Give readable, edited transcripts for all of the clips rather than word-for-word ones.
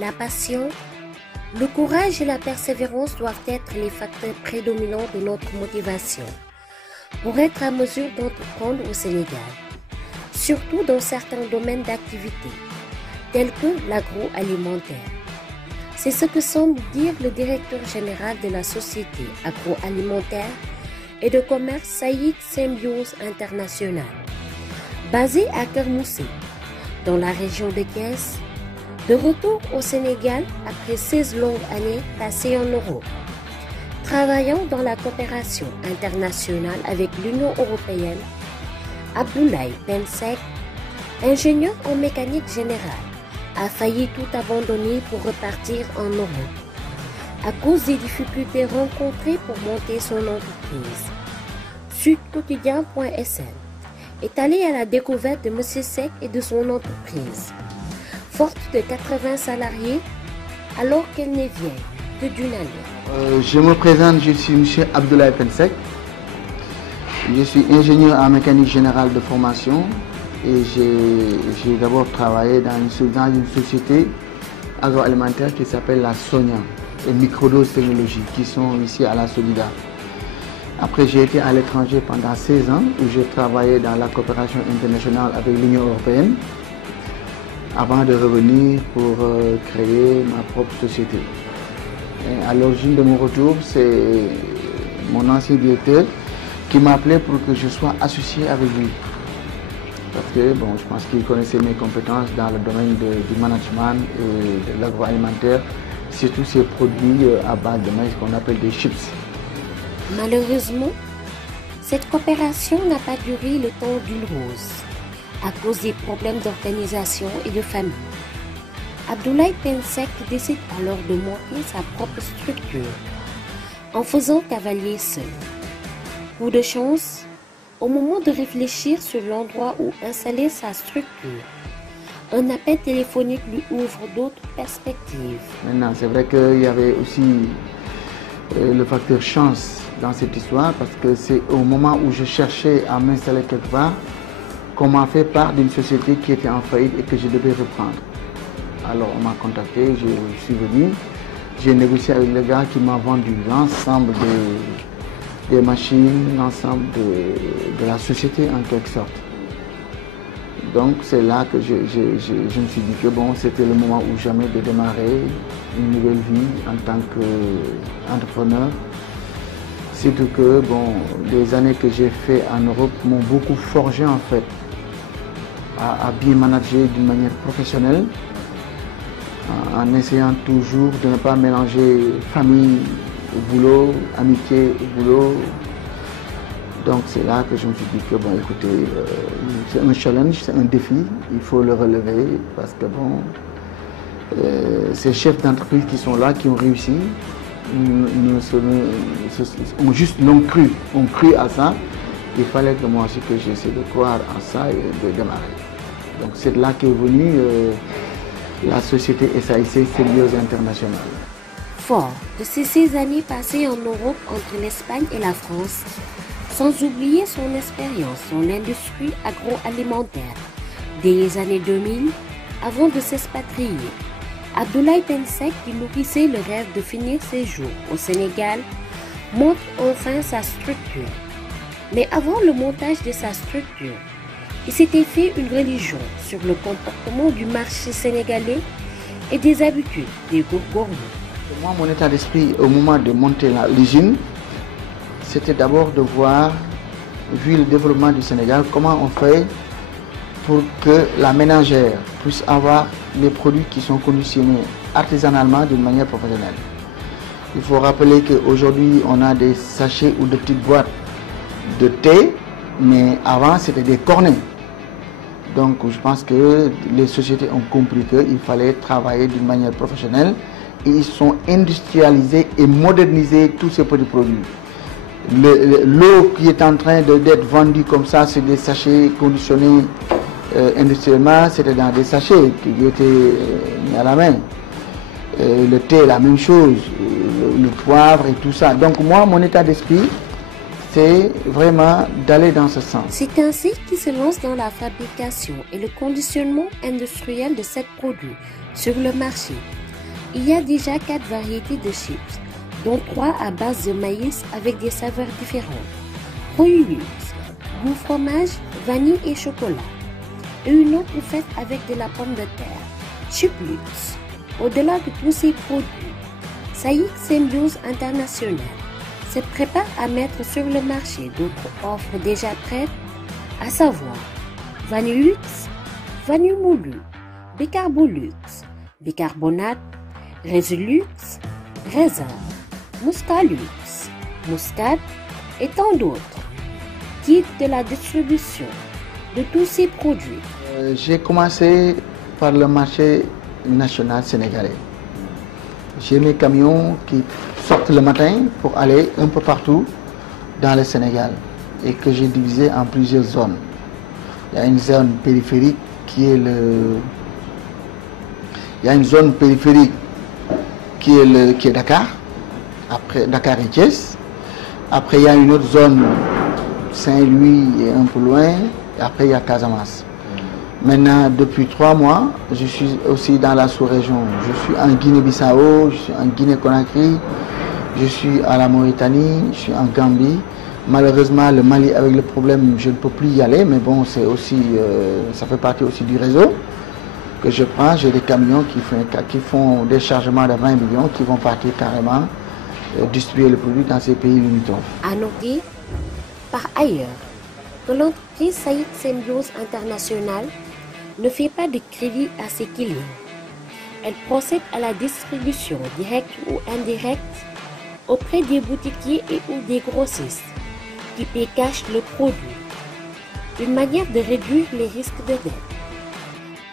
La passion, le courage et la persévérance doivent être les facteurs prédominants de notre motivation pour être à mesure d'entreprendre au Sénégal, surtout dans certains domaines d'activité, tels que l'agroalimentaire. C'est ce que semble dire le directeur général de la société agroalimentaire et de commerce Saïd Symbiose International, basé à Kermoussé, dans la région de Thiès, de retour au Sénégal après 16 longues années passées en Europe. Travaillant dans la coopération internationale avec l'Union européenne, Abdoulaye Pensek, ingénieur en mécanique générale, a failli tout abandonner pour repartir en Europe à cause des difficultés rencontrées pour monter son entreprise. Sudquotidien.sn est allé à la découverte de M. Sek et de son entreprise. Forte de 80 salariés, alors qu'elle n'est vieille que d'une année. Je me présente, je suis M. Abdoulaye Pensek. Je suis ingénieur en mécanique générale de formation et j'ai d'abord travaillé dans une société agroalimentaire qui s'appelle la Sonia et Microdose Technologies qui sont ici à la Solida. Après, j'ai été à l'étranger pendant 16 ans où j'ai travaillé dans la coopération internationale avec l'Union européenne, avant de revenir pour créer ma propre société. Et à l'origine de mon retour, c'est mon ancien directeur qui m'a appelé pour que je sois associé avec lui. Parce que bon, je pense qu'il connaissait mes compétences dans le domaine du management et de l'agroalimentaire, surtout ces produits à base de maïs qu'on appelle des chips. Malheureusement, cette coopération n'a pas duré le temps d'une rose, à cause des problèmes d'organisation et de famille. Abdoulaye Pensek décide alors de monter sa propre structure, en faisant cavalier seul. Coup de chance, au moment de réfléchir sur l'endroit où installer sa structure, un appel téléphonique lui ouvre d'autres perspectives. Maintenant, c'est vrai qu'il y avait aussi le facteur chance dans cette histoire, parce que c'est au moment où je cherchais à m'installer quelque part qu'on m'a fait part d'une société qui était en faillite et que je devais reprendre. Alors on m'a contacté, je suis venu, j'ai négocié avec le gars qui m'a vendu l'ensemble des machines, l'ensemble de la société en quelque sorte. Donc c'est là que je me suis dit que bon, c'était le moment ou jamais de démarrer une nouvelle vie en tant qu'entrepreneur. Surtout que bon, les années que j'ai fait en Europe m'ont beaucoup forgé en fait à bien manager d'une manière professionnelle, en essayant toujours de ne pas mélanger famille au boulot, amitié au boulot. Donc c'est là que je me suis dit que bon, écoutez, c'est un challenge, c'est un défi, il faut le relever parce que bon, ces chefs d'entreprise qui sont là, qui ont réussi, ont cru à ça. Il fallait que moi aussi que j'essaie de croire en ça et de démarrer. Donc c'est là qu'est venue la société SAIC Symbiose International. Fort de ces 6 années passées en Europe entre l'Espagne et la France, sans oublier son expérience dans l'industrie agroalimentaire dès les années 2000, avant de s'expatrier, Abdoulaye Pensek, qui nourrissait le rêve de finir ses jours au Sénégal, monte enfin sa structure. Mais avant le montage de sa structure, il s'était fait une religion sur le comportement du marché sénégalais et des habitudes des gourmands. Moi, mon état d'esprit au moment de monter l'usine, c'était d'abord de voir, vu le développement du Sénégal, comment on fait pour que la ménagère puisse avoir les produits qui sont conditionnés artisanalement d'une manière professionnelle. Il faut rappeler qu'aujourd'hui, on a des sachets ou des petites boîtes de thé, mais avant, c'était des cornets. Donc, je pense que les sociétés ont compris qu'il fallait travailler d'une manière professionnelle ils ont industrialisé et modernisé tous ces petits produits. L'eau qui est en train d'être vendue comme ça, c'est des sachets conditionnés industriellement, c'était dans des sachets qui étaient mis à la main. Le thé, la même chose, le poivre et tout ça. Donc moi, mon état d'esprit, c'est vraiment d'aller dans ce sens. C'est ainsi qu'il se lance dans la fabrication et le conditionnement industriel de ces produits sur le marché. Il y a déjà 4 variétés de chips, dont 3 à base de maïs avec des saveurs différentes. Fruits, goût fromage, vanille et chocolat. Et une autre faite avec de la pomme de terre, Chiplux. Au-delà de tous ces produits, Saïk Symbiose International se prépare à mettre sur le marché d'autres offres déjà prêtes, à savoir Vanillux, Vanille moulu, Bicarbolux, Bicarbonate, Résulux, Raisin, Muscalux, Muscade et tant d'autres. Guide de la distribution de tous ces produits. J'ai commencé par le marché national sénégalais. J'ai mes camions qui sortent le matin pour aller un peu partout dans le Sénégal et que j'ai divisé en plusieurs zones. Il y a une zone périphérique qui est qui est Dakar, après Dakar et Thiès. Après il y a une autre zone, Saint-Louis et un peu loin, et après il y a Casamance. Maintenant, depuis 3 mois, je suis aussi dans la sous-région. Je suis en Guinée-Bissau, je suis en Guinée-Conakry, je suis à la Mauritanie, je suis en Gambie. Malheureusement, le Mali, avec le problème, je ne peux plus y aller, mais bon, c'est aussi, ça fait partie aussi du réseau que je prends. J'ai des camions qui font des chargements de 20 millions, qui vont partir carrément distribuer le produit dans ces pays limitrophes. À noter, par ailleurs, que l'entreprise Saïk Symbiose International ne fait pas de crédit à ses clients. Elle procède à la distribution directe ou indirecte auprès des boutiquiers et ou des grossistes qui paient cash le produit. Une manière de réduire les risques de dette.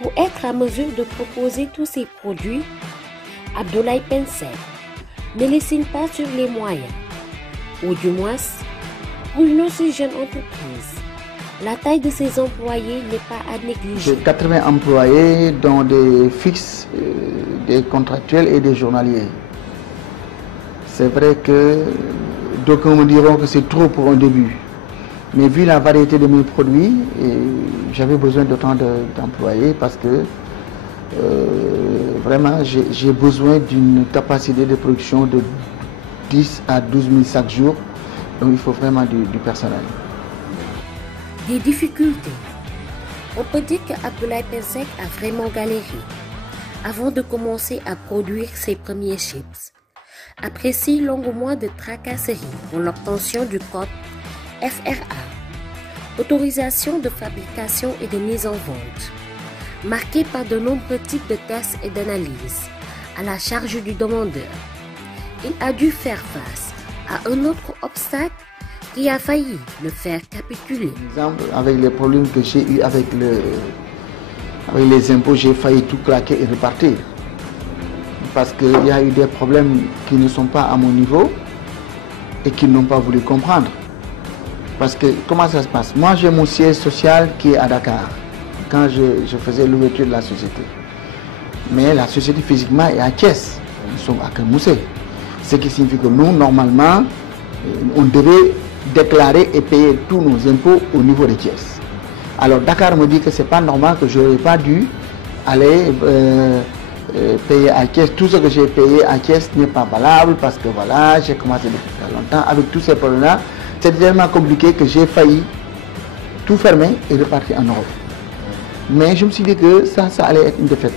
Pour être à mesure de proposer tous ces produits, Abdoulaye Pensek ne lessine pas sur les moyens, ou du moins, pour une aussi jeune entreprise, la taille de ses employés n'est pas à négliger. J'ai 80 employés, dont des fixes, des contractuels et des journaliers. C'est vrai que d'aucuns me diront que c'est trop pour un début. Mais vu la variété de mes produits, j'avais besoin d'autant d'employés parce que vraiment j'ai besoin d'une capacité de production de 10 à 12 000 chaque jour. Donc il faut vraiment du personnel. Des difficultés. On peut dire qu'Abdoulaye Pensek a vraiment galéré avant de commencer à produire ses premiers chips. Après 6 longs mois de tracasseries pour l'obtention du code FRA, autorisation de fabrication et de mise en vente, marqué par de nombreux types de tests et d'analyses à la charge du demandeur, il a dû faire face à un autre obstacle qui a failli le faire capituler. Par exemple, avec les problèmes que j'ai eu avec les impôts, j'ai failli tout claquer et repartir. Parce qu'il y a eu des problèmes qui ne sont pas à mon niveau et qui n'ont pas voulu comprendre. Parce que comment ça se passe? Moi, j'ai mon siège social qui est à Dakar, quand je faisais l'ouverture de la société. Mais la société physiquement est à Thiès. Nous sommes à Kermoussé. Ce qui signifie que nous, normalement, on devait déclarer et payer tous nos impôts au niveau de Thiès. Alors Dakar me dit que ce n'est pas normal, que je n'aurais pas dû aller payer à Thiès. Tout ce que j'ai payé à Thiès n'est pas valable parce que voilà, j'ai commencé depuis très longtemps. Avec tous ces problèmes-là, c'est tellement compliqué que j'ai failli tout fermer et repartir en Europe. Mais je me suis dit que ça allait être une défaite.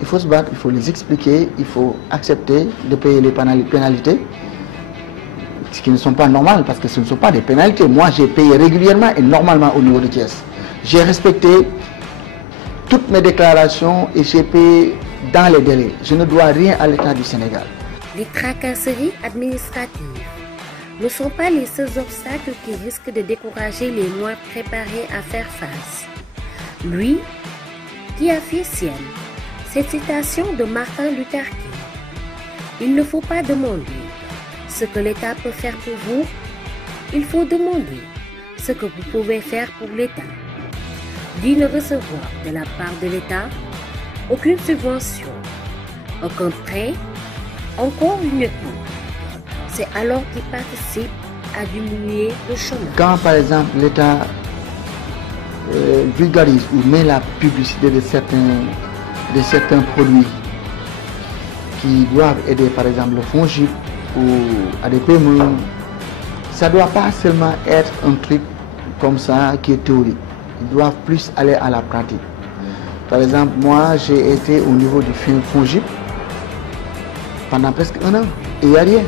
Il faut se battre, il faut les expliquer, il faut accepter de payer les pénalités, ce qui ne sont pas normales parce que ce ne sont pas des pénalités. Moi, j'ai payé régulièrement et normalement au niveau de Thiès. J'ai respecté toutes mes déclarations et j'ai payé dans les délais. Je ne dois rien à l'État du Sénégal. Les tracasseries administratives ne sont pas les seuls obstacles qui risquent de décourager les moins préparés à faire face. Lui, qui a fait sienne cette citation de Martin Luther King, Il ne faut pas demander ce que l'État peut faire pour vous. Il faut demander ce que vous pouvez faire pour l'État. Dit ne recevoir de la part de l'État aucune subvention, aucun prêt, encore une écoute. C'est alors qu'il participe à diminuer le chômage. Quand par exemple l'État vulgarise ou met la publicité de certains produits qui doivent aider par exemple le FONGIP ou à des PME, ça ne doit pas seulement être un truc comme ça qui est théorique. Ils doivent plus aller à la pratique. Par exemple, moi j'ai été au niveau du FONGIP pendant presque un an et il n'y a rien.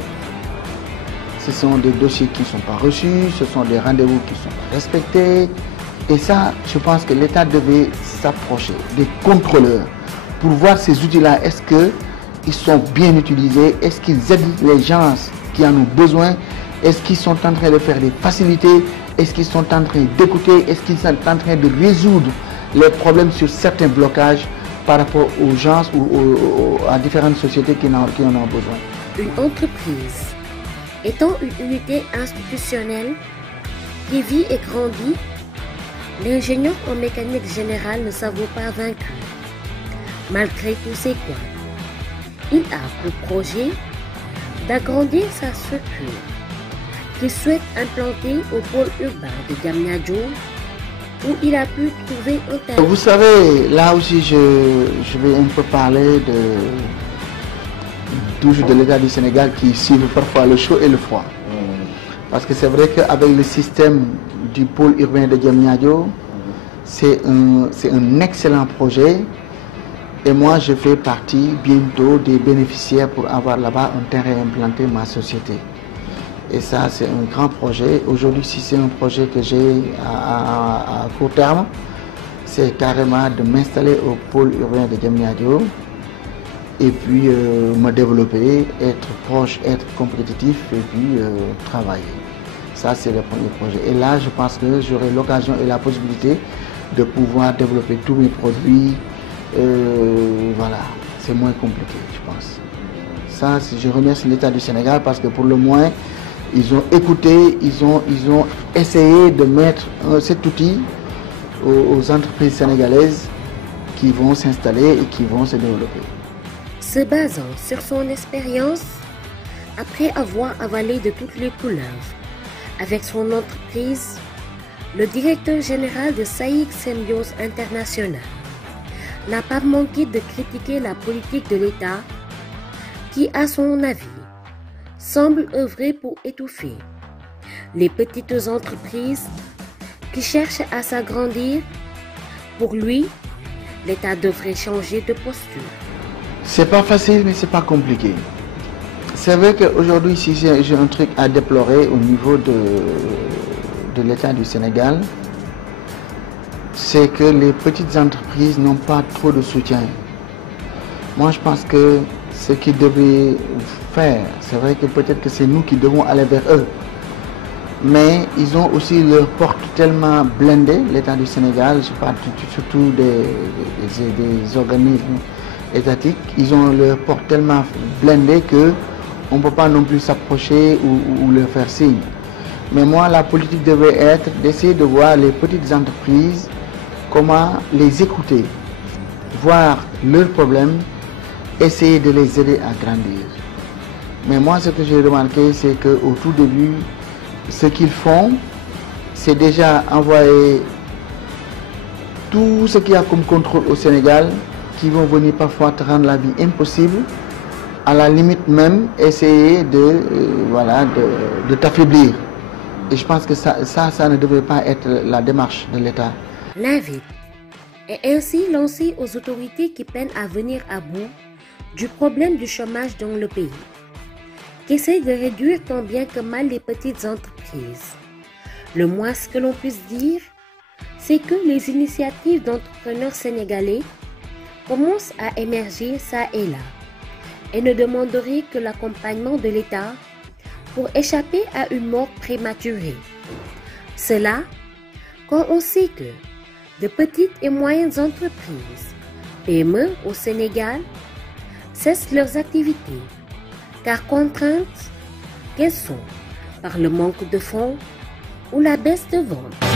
Ce sont des dossiers qui ne sont pas reçus, ce sont des rendez-vous qui ne sont pas respectés. Et ça, je pense que l'État devait s'approcher des contrôleurs pour voir ces outils-là. Est-ce qu'ils sont bien utilisés? Est-ce qu'ils aident les gens qui en ont besoin? Est-ce qu'ils sont en train de faire des facilités? Est-ce qu'ils sont en train d'écouter? Est-ce qu'ils sont en train de résoudre les problèmes sur certains blocages par rapport aux gens ou à différentes sociétés qui en ont besoin? Une entreprise étant une unité institutionnelle qui vit et grandit, l'ingénieur en mécanique générale ne s'avoue pas vaincu. Malgré tous ses quoi, il a pour projet d'agrandir sa structure qu'il souhaite implanter au pôle urbain de Diamniadio où il a pu trouver un terrain. Vous savez, là aussi je vais un peu parler toujours de l'État du Sénégal qui suit parfois le chaud et le froid. Parce que c'est vrai qu'avec le système du pôle urbain de Diamniadio, c'est un excellent projet. Et moi, je fais partie bientôt des bénéficiaires pour avoir là-bas un terrain implanté, ma société. Et ça, c'est un grand projet. Aujourd'hui, si c'est un projet que j'ai à court terme, c'est carrément de m'installer au pôle urbain de Diamniadio et puis me développer, être proche, être compétitif et puis travailler. Ça, c'est le premier projet. Et là, je pense que j'aurai l'occasion et la possibilité de pouvoir développer tous mes produits. Voilà, c'est moins compliqué, je pense. Ça, je remercie l'État du Sénégal parce que pour le moins, ils ont écouté, ils ont essayé de mettre cet outil aux entreprises sénégalaises qui vont s'installer et qui vont se développer. Se basant sur son expérience, après avoir avalé de toutes les couleurs avec son entreprise, le directeur général de SAIC Symbiose International n'a pas manqué de critiquer la politique de l'État qui, à son avis, semble œuvrer pour étouffer les petites entreprises qui cherchent à s'agrandir. Pour lui, l'État devrait changer de posture. C'est pas facile, mais c'est pas compliqué. C'est vrai qu'aujourd'hui, si j'ai un truc à déplorer au niveau de l'État du Sénégal, c'est que les petites entreprises n'ont pas trop de soutien. Moi, je pense que ce qu'ils devraient faire, c'est vrai que peut-être que c'est nous qui devons aller vers eux. Mais ils ont aussi leur porte tellement blindée, l'État du Sénégal, je parle surtout des organismes étatiques, ils ont leur porte tellement blindée qu'on ne peut pas non plus s'approcher ou leur faire signe. Mais moi, la politique devrait être d'essayer de voir les petites entreprises, comment les écouter, voir leurs problèmes, essayer de les aider à grandir. Mais moi, ce que j'ai remarqué, c'est qu'au tout début, ce qu'ils font, c'est déjà envoyer tout ce qu'il y a comme contrôle au Sénégal, qui vont venir parfois te rendre la vie impossible, à la limite même essayer de t'affaiblir. Et je pense que ça ne devrait pas être la démarche de l'État. L'invite est ainsi lancé aux autorités qui peinent à venir à bout du problème du chômage dans le pays, qui essaie de réduire tant bien que mal les petites entreprises. Le moins que l'on puisse dire, c'est que les initiatives d'entrepreneurs sénégalais commencent à émerger ça et là, et ne demanderaient que l'accompagnement de l'État pour échapper à une mort prématurée. Cela, quand on sait que de petites et moyennes entreprises, PME au Sénégal, cessent leurs activités car contraintes, qu'elles sont par le manque de fonds ou la baisse de vente.